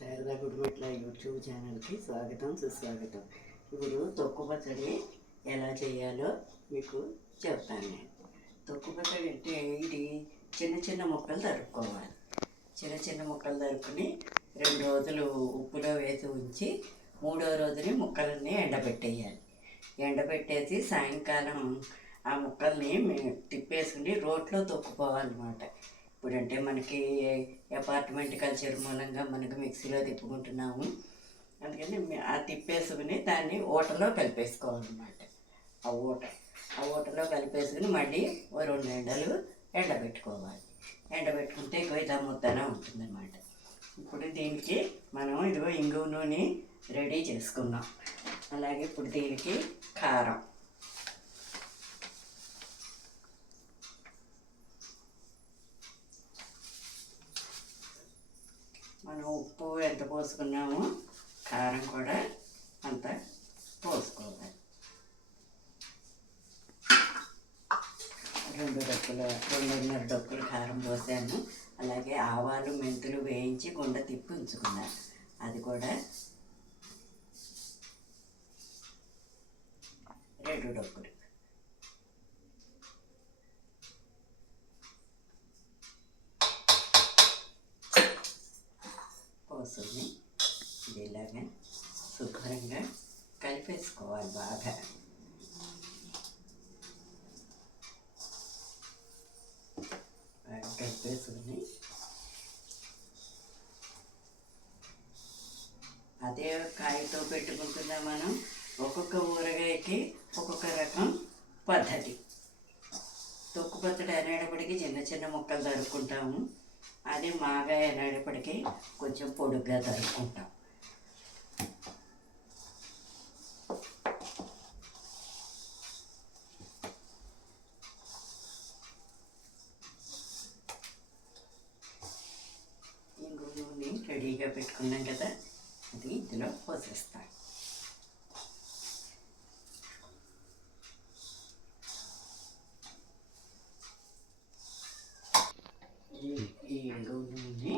Sharada Gudimetla YouTube ఛానల్కి స్వాగతం సుస్వాగతం. ఇప్పుడు తొక్కు పచ్చడి ఎలా చేయాలో మీకు చెప్తాను. నేను తొక్కు పచ్చడి అంటే ఇది చిన్న చిన్న ముక్కలు తరుక్కోవాలి. చిన్న చిన్న ముక్కలు తరుక్కుని 2 రోజులు ఉప్పులో వేసి ఉంచి 3వ రోజుని ముక్కలన్నీ ఎండబెట్టేయాలి. ఎండబెట్టేసి సాయంకాలం ఆ ముక్కల్ని తిప్పేసుకుని రోట్లో తొక్కుకోవాలన్నమాట. ఇప్పుడంటే మనకి అపార్ట్మెంట్ కల్చర్ మూలంగా మనకు మిక్సీలో తిప్పుకుంటున్నాము. అందుకని ఆ తిప్పేసుకుని దాన్ని ఊటలో కలిపేసుకోవాలన్నమాట. ఆ ఊటలో కలిపేసుకుని మళ్ళీ 2 ఎండలు ఎండబెట్టుకోవాలి. ఎండబెట్టుకుంటే గొయ్యిదా ముద్దన ఉంటుందన్నమాట. ఇప్పుడు దీనికి మనం ఇదిగో ఇంగువ నూనె రెడీ చేసుకున్నాం. అలాగే ఇప్పుడు దీనికి కారం, మనం ఉప్పు ఎంత పోసుకున్నామో కారం కూడా అంత పోసుకోవాలి. 2.5 డొక్కులు కారం పోసాను. అలాగే ఆవాలు మెంతులు వేయించి గుండ తిప్పి ఉంచుకున్నాను. అది కూడా 2 డొక్కులు. పోసుకుని ఇది ఇలాగా శుభ్రంగా కలిపేసుకోవాలి. బాగా కలిపేసుకుని అదే కాయతో పెట్టుకుంటున్నా మనం. ఒక్కొక్క ఊరగాయకి ఒక్కొక్క రకం పద్ధతి. తొక్కు పచ్చడి అనేటప్పటికీ చిన్న చిన్న ముక్కలు తరుక్కుంటాము. అదే మాగాయ అనేటప్పటికీ కొంచెం పొడుగ్గా తరుక్కుంటాం. ఇంగువ నూనె రెడీగా పెట్టుకున్నాం కదా, అది ఇందులో పోసేస్తాం. ఈ ఇంగువ నూనె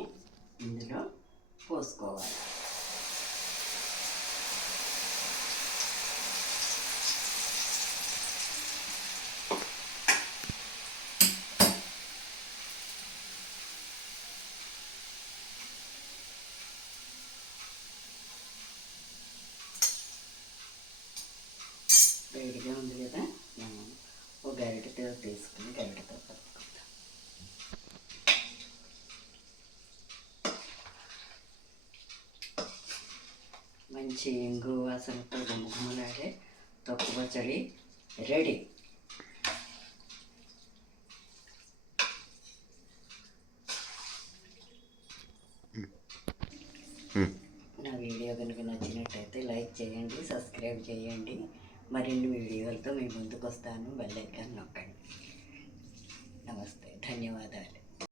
ఇందులో పోసుకోవాలి. వేడిగా ఉంది కదా, మనం ఒక గరిటెతో తీసుకుని గరిటెతో కలుపుకుందాం. మంచి ఇంగు వాసనతో గుమగుమలాడే తొక్కు పచ్చడి రెడీ. నా వీడియో కనుక నచ్చినట్టయితే లైక్ చేయండి, సబ్స్క్రైబ్ చేయండి. మరిన్ని వీడియోలతో మీ ముందుకు వస్తాను. బెల్ ఐకాన్ నొక్కండి. నమస్తే, ధన్యవాదాలు.